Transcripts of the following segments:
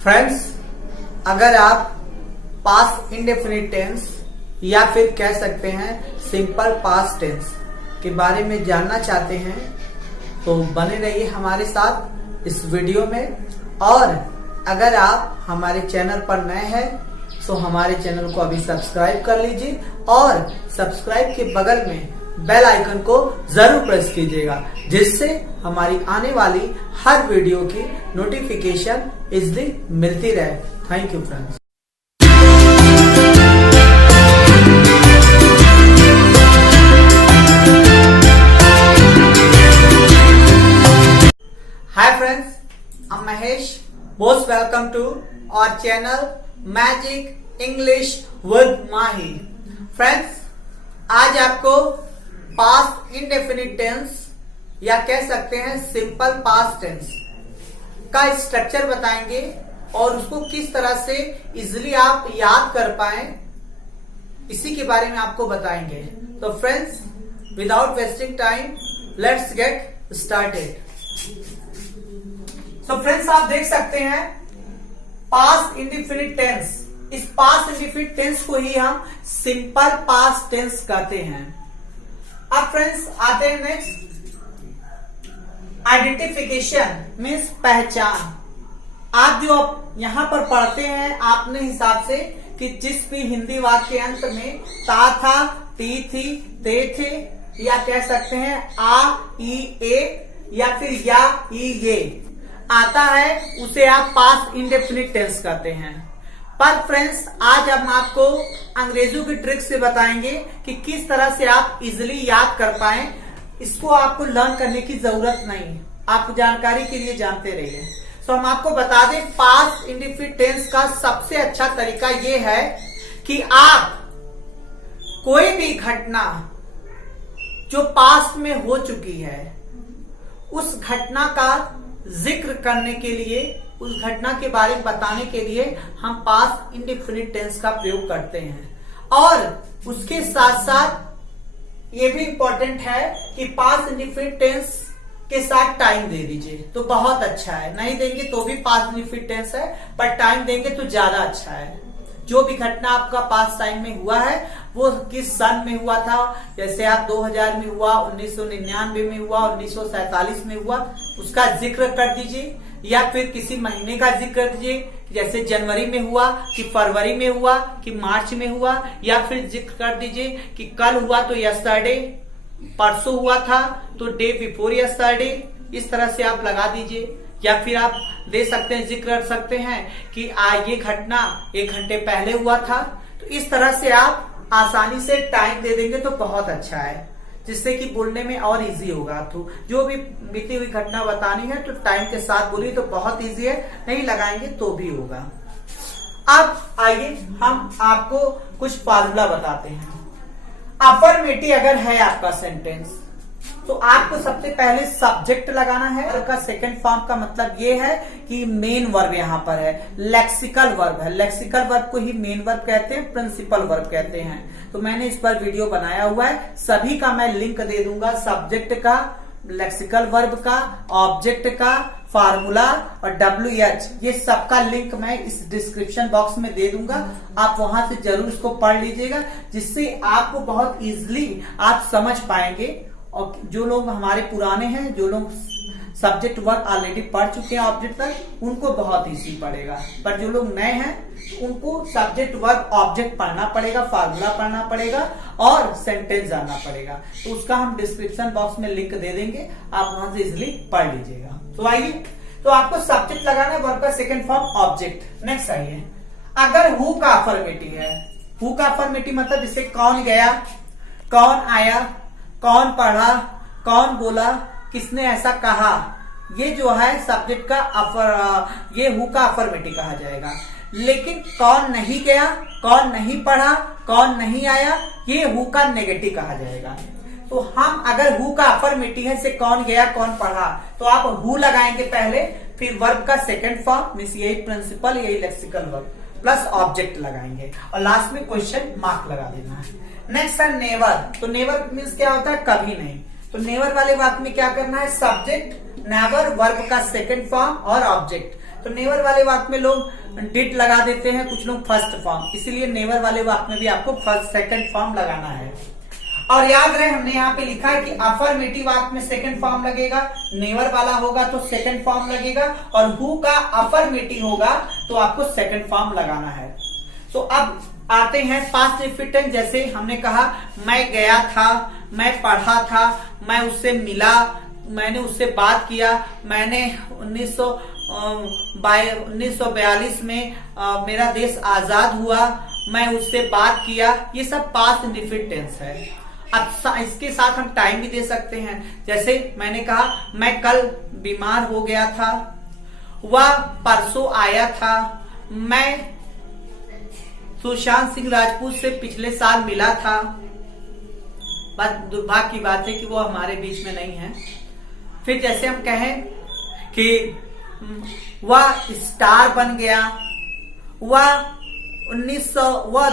Friends, अगर आप past indefinite tense या फिर कह सकते हैं सिंपल पास्ट टेंस के बारे में जानना चाहते हैं तो बने रहिए हमारे साथ इस वीडियो में। और अगर आप हमारे चैनल पर नए हैं तो हमारे चैनल को अभी सब्सक्राइब कर लीजिए और सब्सक्राइब के बगल में बेल आइकन को जरूर प्रेस कीजिएगा, जिससे हमारी आने वाली हर वीडियो की नोटिफिकेशन इजली मिलती रहे। Thank you friends. Hi friends, I am Mahesh. Most welcome to our channel magic English with Mahi. Friends, आज आपको पास्ट इंडेफिनिट टेंस या कह सकते हैं सिंपल पास्ट टेंस का स्ट्रक्चर बताएंगे और उसको किस तरह से इजिली आप याद कर पाए, इसी के बारे में आपको बताएंगे। तो friends, without wasting time let's get started. तो फ्रेंड्स, आप देख सकते हैं पास्ट इंडेफिनिट टेंस। इस पास्ट इंडेफिनिट टेंस को ही हम सिंपल पास्ट टेंस कहते हैं। अब फ्रेंड्स आते हैं नेक्स्ट, आइडेंटिफिकेशन मीन्स पहचान। आप जो यहां पर पढ़ते हैं आपने हिसाब से कि जिस भी हिंदी वाक्य के अंत में ता था, ती थी, ते थे या कह सकते हैं आ, ई, ए या फिर या, ई, ये आता है, उसे आप पास्ट इंडेफिनिट टेंस कहते हैं। पर फ्रेंड्स, आज हम आपको अंग्रेजों की ट्रिक से बताएंगे कि किस तरह से आप इजिली याद कर पाए। इसको आपको लर्न करने की जरूरत नहीं, आप जानकारी के लिए जानते रहिए। तो हम आपको बता दें, पास्ट इंडेफिनिट टेंस का सबसे अच्छा तरीका यह है कि आप कोई भी घटना जो पास्ट में हो चुकी है उस घटना का जिक्र करने के लिए, उस घटना के बारे में बताने के लिए हम पास्ट इंडेफिनिट टेंस का प्रयोग करते हैं। और उसके साथ साथ ये भी इंपॉर्टेंट है कि पास्ट इंडेफिनिट टेंस के साथ टाइम दे दीजिए तो बहुत अच्छा है। नहीं देंगे तो भी पास्ट इंडेफिनिट टेंस है, पर टाइम देंगे तो ज्यादा अच्छा है। जो भी घटना आपका पास्ट टाइम में हुआ है वो किस सन में हुआ था, जैसे आप 2000 में हुआ, 1999 में हुआ, 1947 में हुआ, उसका जिक्र कर दीजिए। या फिर किसी महीने का जिक्र कर दीजिए, जैसे जनवरी में हुआ कि फरवरी में हुआ कि मार्च में हुआ। या फिर जिक्र कर दीजिए कि कल हुआ तो यस्टरडे, परसों हुआ था तो डे बिफोर यस्टरडे। इस तरह से आप लगा दीजिए। या फिर आप दे सकते हैं, जिक्र कर सकते हैं कि ये घटना 1 घंटे पहले हुआ था। तो इस तरह से आप आसानी से टाइम दे देंगे तो बहुत अच्छा है, जिससे कि बोलने में और इजी होगा। तो जो भी बीती हुई घटना बतानी है तो टाइम के साथ बोलिए तो बहुत इजी है, नहीं लगाएंगे तो भी होगा। अब आइए हम आपको कुछ फार्मूला बताते हैं। अफर्मेटिव अगर है आपका सेंटेंस तो आपको सबसे पहले सब्जेक्ट लगाना है। वर्ब का सेकंड फॉर्म का मतलब ये है कि मेन वर्ब यहाँ पर है, लेक्सिकल वर्ब है। लेक्सिकल वर्ब को ही मेन वर्ब कहते हैं, प्रिंसिपल वर्ब कहते हैं। तो मैंने इस पर वीडियो बनाया हुआ है, सभी का मैं लिंक दे दूंगा। सब्जेक्ट का, लेक्सिकल वर्ब का, ऑब्जेक्ट का, फार्मूला और WH, ये सबका लिंक मैं इस डिस्क्रिप्शन बॉक्स में दे दूंगा। आप वहां से जरूर इसको पढ़ लीजिएगा, जिससे आपको बहुत इजिली आप समझ पाएंगे। और जो लोग हमारे पुराने हैं, जो लोग सब्जेक्ट वर्ब ऑलरेडी पढ़ चुके हैं ऑब्जेक्ट तक, उनको बहुत इजी पड़ेगा। पर जो लोग नए हैं उनको सब्जेक्ट वर्ब ऑब्जेक्ट पढ़ना पड़ेगा, फार्मूला पढ़ना पड़ेगा और सेंटेंस जानना पड़ेगा। तो उसका हम डिस्क्रिप्शन बॉक्स में लिंक दे देंगे, आप वहां से इजिली पढ़ लीजिएगा। तो आइए, तो आपको सब्जेक्ट लगाना है, वर्ब का सेकंड फॉर्म ऑब्जेक्ट। नेक्स्ट आइए, अगर हु का अफर्मेटिव है, हु का अफर्मेटिव मतलब जिससे कौन गया, कौन आया, कौन पढ़ा, कौन बोला, किसने ऐसा कहा, ये जो है सब्जेक्ट का ये हु का अफर्मेटिव कहा जाएगा। लेकिन कौन नहीं गया, कौन नहीं पढ़ा, कौन नहीं आया, ये हु का नेगेटिव कहा जाएगा। तो हम अगर हु का अफर्मेटिव है से कौन गया, कौन पढ़ा, तो आप हु लगाएंगे पहले, फिर वर्ब का सेकंड फॉर्म मीन्स यही प्रिंसिपल, यही लेक्सिकल वर्ब प्लस ऑब्जेक्ट लगाएंगे और लास्ट में क्वेश्चन मार्क लगा देना है। नेक्स्ट है नेवर। तो नेवर मीन्स क्या होता है, कभी नहीं। तो नेवर वाले वाक्य में क्या करना है, सब्जेक्ट नेवर, वर्ब का सेकंड फॉर्म और ऑब्जेक्ट। तो नेवर वाले वाक्य में लोग डिड लगा देते हैं, कुछ लोग फर्स्ट फॉर्म, इसीलिए नेवर वाले वाक्य में भी आपको फर्स्ट सेकंड फॉर्म लगाना है। और याद रहे हमने यहाँ पे लिखा है कि अफर्मेटिव वाक्य में सेकंड फॉर्म लगेगा, नेवर वाला होगा तो सेकंड फॉर्म लगेगा, और हु का अफर्मेटिव होगा तो आपको सेकंड फॉर्म लगाना है। तो अब आते हैं पास्ट इंडेफिनिट टेंस। जैसे हमने कहा मैं गया था, मैं पढ़ा था, मैं उससे मिला, मैंने उससे बात किया, मैंने 1942 में मेरा देश आजाद हुआ, मैं उससे बात किया, ये सब पास्ट इंडेफिनिट टेंस है। अब इसके साथ हम टाइम भी दे सकते हैं। जैसे मैंने कहा मैं कल बीमार हो गया था, वह परसों आया था, मैं सुशांत सिंह राजपूत से पिछले साल मिला था। बात दुर्भाग्य की बात है कि वो हमारे बीच में नहीं है। फिर जैसे हम कहें कि वह स्टार बन गया, वह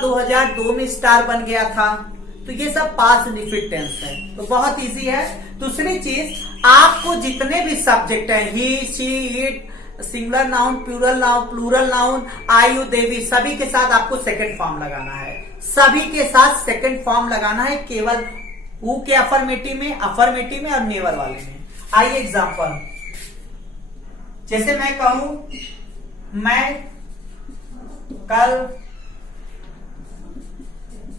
2002 में स्टार बन गया था, तो ये सब पास्ट इंडेफिनिट टेंस है। तो बहुत इजी है। दूसरी चीज, आपको जितने भी सब्जेक्ट है, he, she, it, singular noun, plural noun, आयु, देवी, सभी के साथ आपको सेकंड फॉर्म लगाना है। सभी के साथ सेकंड फॉर्म लगाना है, केवल हु के अफर्मेटिव में और नेवर वाले में। आइए एग्जांपल, जैसे मैं कहूं मैं कल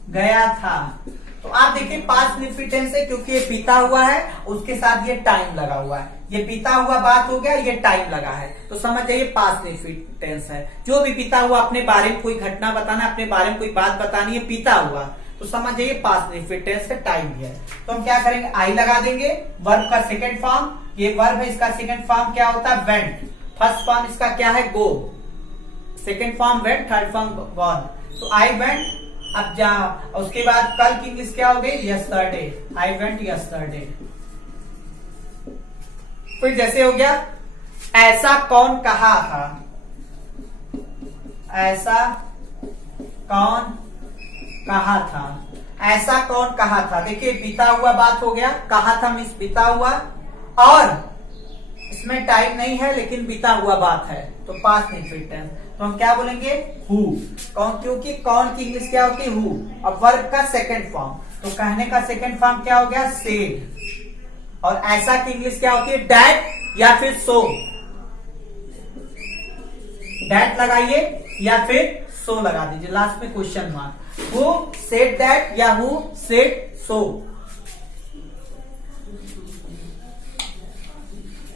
गया था, तो आप देखिए पास्ट इंडेफिनिट टेंस है क्योंकि ये बीता हुआ है, उसके साथ ये टाइम लगा हुआ है। ये बीता हुआ बात हो गया, ये टाइम लगा है, तो समझ जाइए पास्ट इंडेफिनिट टेंस है। जो भी बीता हुआ, अपने बारे में कोई घटना बताना, अपने बारे में कोई बात बतानी है, बीता हुआ, तो समझ जाइए पास्ट इंडेफिनिट टेंस है, टाइम भी है। तो हम क्या करेंगे, आई लगा देंगे, वर्ब का सेकंड फॉर्म, ये वर्ब है, इसका सेकंड फॉर्म क्या होता है, वेंट। फर्स्ट फॉर्म इसका क्या है, go, second form went, third form gone. तो आई वेंट, अब जा, उसके बाद कल की इंग्लिश क्या हो गई, यस्टरडे, आई वेंट यस्टरडे। फिर जैसे हो गया ऐसा कौन कहा था, ऐसा कौन कहा था, ऐसा कौन कहा था। देखिए बीता हुआ बात हो गया, कहा था मीन्स बीता हुआ, और इसमें टाइम नहीं है लेकिन बीता हुआ बात है, तो पास्ट इंडेफिनिट टेंस। तो हम क्या बोलेंगे, हु। कौन, क्योंकि कौन की इंग्लिश क्या होती है, हु, और वर्ब का सेकंड फॉर्म, तो कहने का सेकंड फॉर्म क्या हो गया, सेड, और ऐसा की इंग्लिश क्या होती है, डैट या फिर सो। डैट लगाइए या फिर सो लगा दीजिए, लास्ट में question mark. Who said that या हु सेड सो।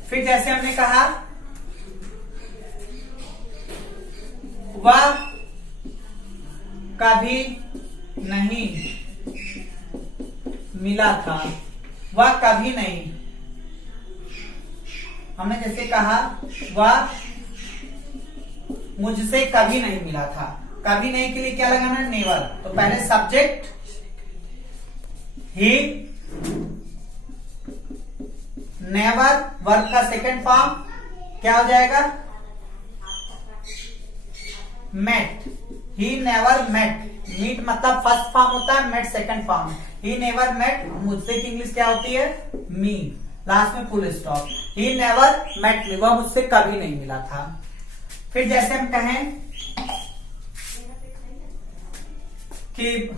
फिर जैसे हमने कहा वह कभी नहीं मिला था, वह कभी नहीं, हमने जैसे कहा वह मुझसे कभी नहीं मिला था, कभी नहीं के लिए क्या लगाना है, नेवर। तो पहले सब्जेक्ट ही, नेवर, वर्ब का सेकंड फॉर्म क्या हो जाएगा, met, he never met. Meet मतलब फर्स्ट फॉर्म होता है, met second form. He never met, मुझसे की इंग्लिश क्या होती है, मी, लास्ट में full stop. He never met me, वह मुझसे कभी नहीं मिला था। फिर जैसे हम कहें कि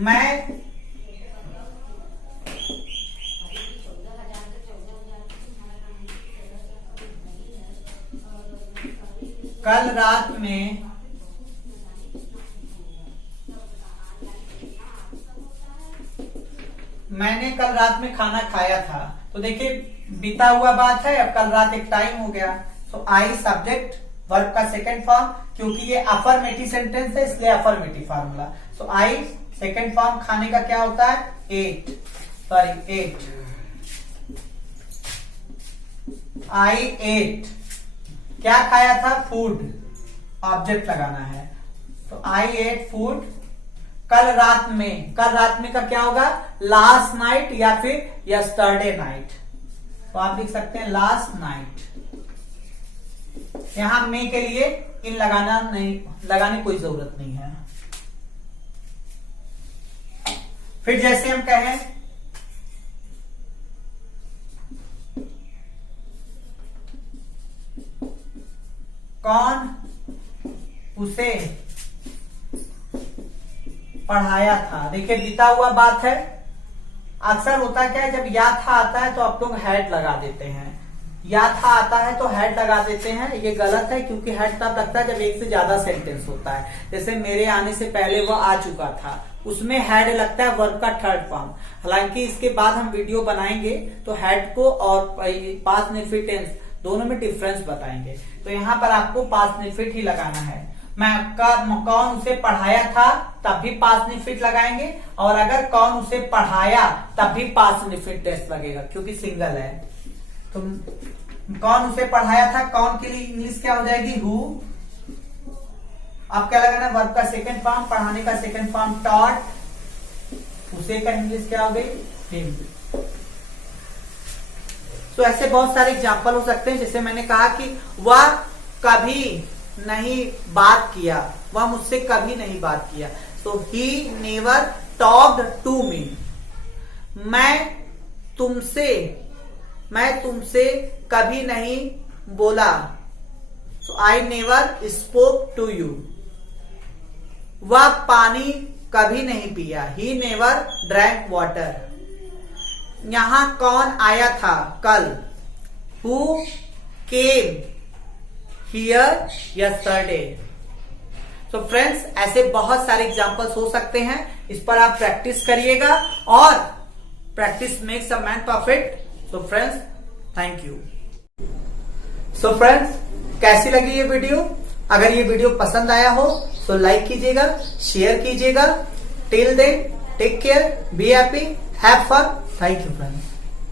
मैं कल रात में मैंने कल रात में खाना खाया था, तो देखिए बीता हुआ बात है, अब कल रात एक टाइम हो गया, तो आई सब्जेक्ट, वर्ब का सेकंड फॉर्म, क्योंकि ये अफर्मेटिव सेंटेंस है इसलिए अफर्मेटिव फार्मूला। तो आई सेकंड फॉर्म खाने का क्या होता है, एट, आई एट, क्या खाया था, फूड, ऑब्जेक्ट लगाना है, तो आई एट फूड कल रात में। कल रात में का क्या होगा, लास्ट नाइट या फिर यस्टरडे नाइट, तो आप लिख सकते हैं लास्ट नाइट। यहां में के लिए इन लगाने कोई जरूरत नहीं है। फिर जैसे हम कहें कौन उसे पढ़ाया था। देखिए बीता हुआ बात है। अक्सर होता क्या है, जब या था आता है तो आप लोग हैड लगा देते हैं। या था आता है तो हैड लगा देते हैं, ये गलत है, क्योंकि हैड तब लगता है जब एक से ज्यादा सेंटेंस होता है। जैसे मेरे आने से पहले वह आ चुका था, उसमें हैड लगता है वर्ब का थर्ड फॉर्म। हालांकि इसके बाद हम वीडियो बनाएंगे तो हैड को और पास्ट इंडेफिनिट टेंस दोनों में डिफरेंस बताएंगे। तो यहाँ पर आपको पास्ट इंडेफिनिट ही लगाना है। कौन उसे पढ़ाया था तब भी पास्ट इंडेफिनिट लगाएंगे, और अगर कौन उसे पढ़ाया तब भी पास्ट इंडेफिनिट टेंस लगेगा, क्योंकि सिंगल है। तो कौन उसे पढ़ाया था, कौन के लिए इंग्लिश क्या हो जाएगी, हु। अब क्या लगाना है, वर्ब का सेकंड फॉर्म, पढ़ाने का सेकंड फॉर्म टॉट, उसे का इंग्लिश क्या हो गई, हिम। तो ऐसे बहुत सारे एग्जाम्पल हो सकते हैं। जैसे मैंने कहा कि वह कभी नहीं बात किया, वह मुझसे कभी नहीं बात किया। तो he never talked to me. मैं तुमसे कभी नहीं बोला। So I never spoke to you. वह पानी कभी नहीं पिया। He never drank water. यहां कौन आया था, कल। Who came here yesterday. So friends, ऐसे बहुत सारे एग्जाम्पल्स हो सकते हैं। इस पर आप प्रैक्टिस करिएगा, और practice makes a man perfect. So friends, thank you. So friends, कैसी लगी ये वीडियो? अगर ये वीडियो पसंद आया हो तो लाइक कीजिएगा, शेयर कीजिएगा। Till then, take care, be happy, have fun. Thank you friends.